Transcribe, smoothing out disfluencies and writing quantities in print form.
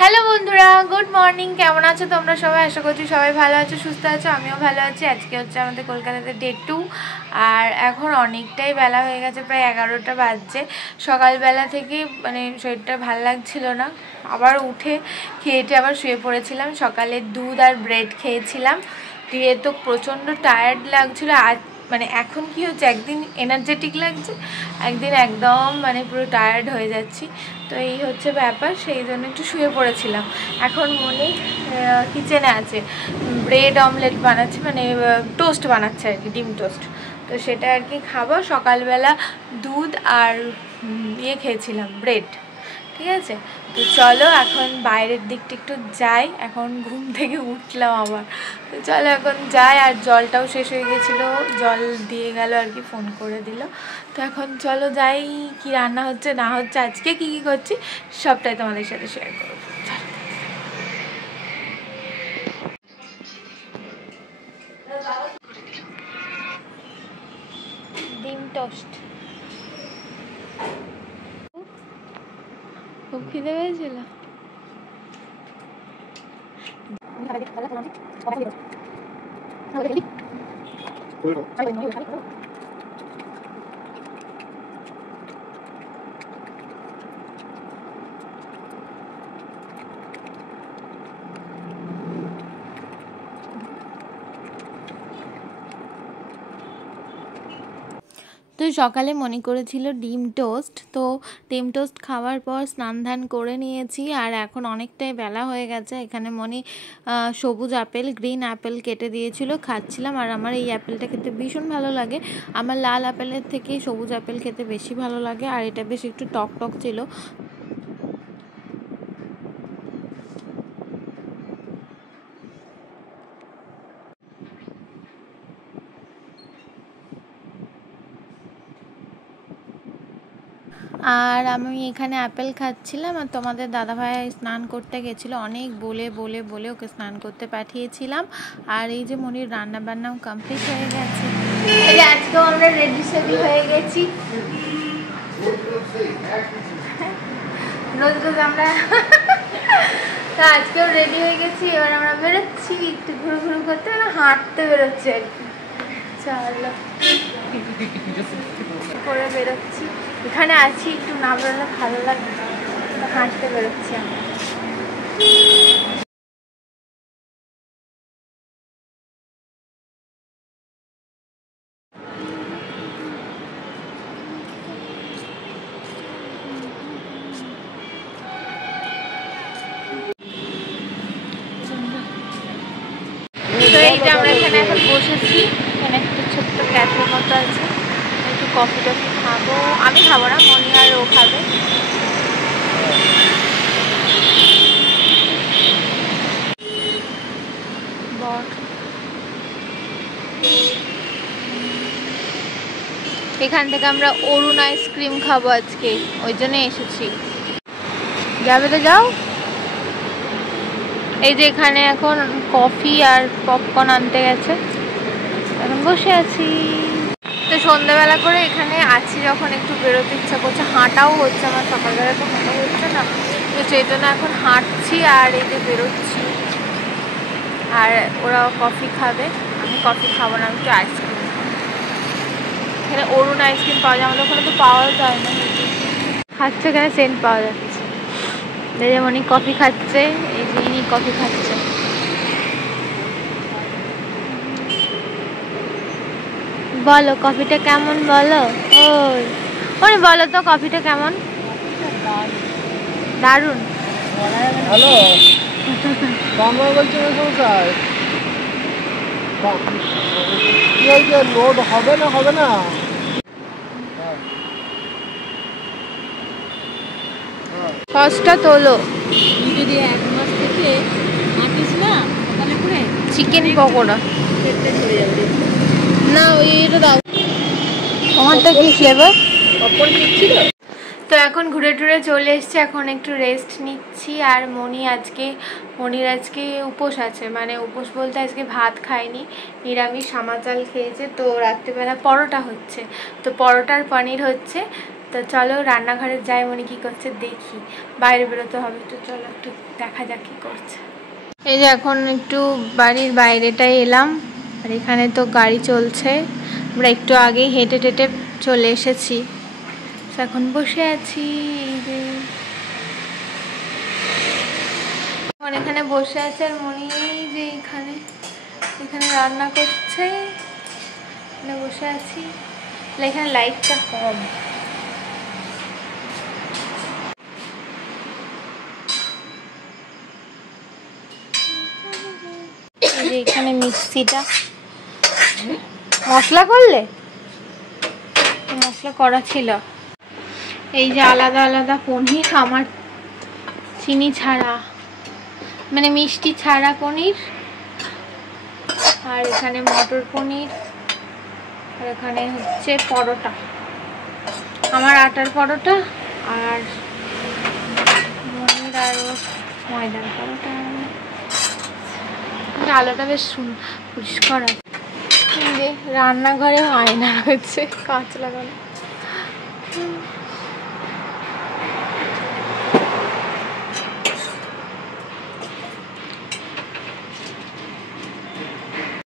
Hello বন্ধুরা, good morning. কেমন আছো তোমরা সবাই? আশা করছি সবাই ভালো আছো, সুস্থ আছো। আমিও ভালো আছি। আজকে হচ্ছে আমাদের কলকাতাতে ডে 2 আর এখন অনেকটাই বেলা হয়ে গেছে, প্রায় 11টা বাজছে। সকালবেলা থেকে মানে শরীরটা ভালো লাগছিল না, আবার উঠে খেয়েটে আবার শুয়ে পড়েছিলাম। সকালে দুধ আর ব্রেড খেয়েছিলাম, দিয়ে তো প্রচণ্ড টায়ার্ড লাগছিল। আজ মানে এখন কি হচ্ছে, একদিন এনার্জেটিক লাগছে, একদিন একদম মানে পুরো টায়ার্ড হয়ে যাচ্ছি। তো এই হচ্ছে ব্যাপার, সেই জন্য একটু শুয়ে পড়েছিলাম। এখন মনে কিচেনে আছে, ব্রেড অমলেট বানাচ্ছে, মানে টোস্ট বানাচ্ছে আর কি, ডিম টোস্ট। তো সেটা আর কি খাবো। সকালবেলা দুধ আর ইয়ে খেয়েছিলাম, ব্রেড। ঠিক আছে, তো চলো এখন বাইরের দিকটা একটু যাই। এখন ঘুম থেকে উঠলাম আবার, তো চলো এখন যাই। আর জলটাও শেষ হয়ে গেছিলো, জল দিয়ে গেল আর কি, ফোন করে দিল। তো এখন চলো যাই, কি রান্না হচ্ছে না হচ্ছে, আজকে কি কি করছি সবটাই তোমাদের সাথে শেয়ার করবো। ডিম টোস্ট। খুব খিদে পেয়েছিল। তো সকালে মনে করেছিল ডিম টোস্ট, তো ডিম টোস্ট খাওয়ার পর স্নান ধান করে নিয়েছি। আর এখন অনেকটাই বেলা হয়ে গেছে। এখানে মনি সবুজ আপেল, গ্রিন আপেল কেটে দিয়েছিল, খাচ্ছিলাম। আর আমার এই আপেলটা খেতে ভীষণ ভালো লাগে। আমার লাল আপেলের থেকে সবুজ আপেল খেতে বেশি ভালো লাগে, আর এটা বেশ একটু টক টক ছিল। আর আমি এখানে আপেল খাচ্ছিলাম, আর তোমাদের দাদাভাই স্নান করতে গেছিলো, অনেক বলে বলে বলে ওকে স্নান করতে পাঠিয়েছিলাম। আর এই যে মনির রান্না বান্নাও কমপ্লিট হয়ে গেছে। এই যে আজকেও আমরা রেডি সেডি হয়ে গেছি, রোজ রোজ আমরা তো আজকেও রেডি হয়ে গেছি। এবার আমরা বেরোচ্ছি একটু ঘুরু ঘুরু করতে, হাঁটতে বেরোচ্ছি আর কি। চলো করে বেরোচ্ছি, এখানে আছি, একটু না বেরোলে ভালো লাগবে, হাঁটতে বেরোচ্ছি আমরা। তো এই যে আমরা এখানে এখন বসেছি, এখানে একটা ছোট্ট ক্যাফে মতো আছে, একটু কফি টফি খাবো। আমি খাবো না, মনি আর ও খাবে। এখান থেকে আমরা অরুণ আইসক্রিম খাবো আজকে, ওই জন্য এসেছি। যাবে তো যাও। এই যে এখানে এখন কফি আর পপকর্ন আনতে গেছে, এখন বসে আছি। তো সন্ধ্যাবেলা করে এখানে আছি যখন, একটু বেরোতে ইচ্ছা করছে, হাঁটাও হচ্ছে। আমার সকালবেলা তো হাঁটা হচ্ছে না, তো সেই জন্য এখন হাঁটছি আর এই যে বেরোচ্ছি। আর ওরা কফি খাবে, আমি কফি খাবো না, আমি একটু আইসক্রিম খাবো। এখানে অরুণ আইসক্রিম পাওয়া যায়, আমাদের ওখানে তো পাওয়া যায় না। খাচ্ছে, এখানে সেন্ট পাওয়া যাচ্ছে। যেমন কফি খাচ্ছে, এই যে ইনি কফি খাচ্ছে। বলো কফিটা কেমন, বলো। ওই বলো তো কফিটা কেমন? দারুণ। হ্যালো, বাংলা বলছি কি হয়েছে, লোড হবে না হবে না? সসটা তোলো। যদি 1 মাস থেকে আঁকিস না সকালে করে, চিকেন পকোড়া পেটটা ঝরে যাবে। না, ওইটা দাও। তোমারটা কি ফ্লেভার? পপকর্ন নিচ্ছিল। তো এখন ঘুরে টুরে চলে এসছি, এখন একটু রেস্ট নিচ্ছি। আর মনির আজকে উপোস আছে, মানে উপোস বলতে আজকে ভাত খায়নি, নিরামিষ সামা চাল খেয়েছে। তো রাত্রিবেলা পরোটা হচ্ছে, তো পরোটার পনির হচ্ছে। তো চলো রান্নাঘরে যাই, মনি কি করছে দেখি, বাইরে বেরোতে হবে, তো চলো একটু দেখা যাক কি করছে। এই যে এখন একটু বাড়ির বাইরেটাই এলাম, আর এখানে তো গাড়ি চলছে, আমরা একটু আগেই হেঁটে টেটে চলে এসেছি, এখন বসে আছি। এই যে এখন এখানে বসে আছে, আর মনি যে এখানে রান্না করছে, এখানে বসে আছি, এখানে লাইটটা কম। এই যে এখানে মিক্সিটা, মশলা করলে, মশলা করা ছিল। এই যে আলাদা আলাদা পনির, আমার চিনি ছাড়া মানে মিষ্টি ছাড়া পনির, আর এখানে মটর পনির, আর এখানে হচ্ছে পরোটা, আমার আটার পরোটা, আর মনির আর ময়দার পরোটা। আলোটা বেশ পরিষ্কার আছে। রান্নাঘরে আয়না রয়েছে, কাঁচ লাগানো।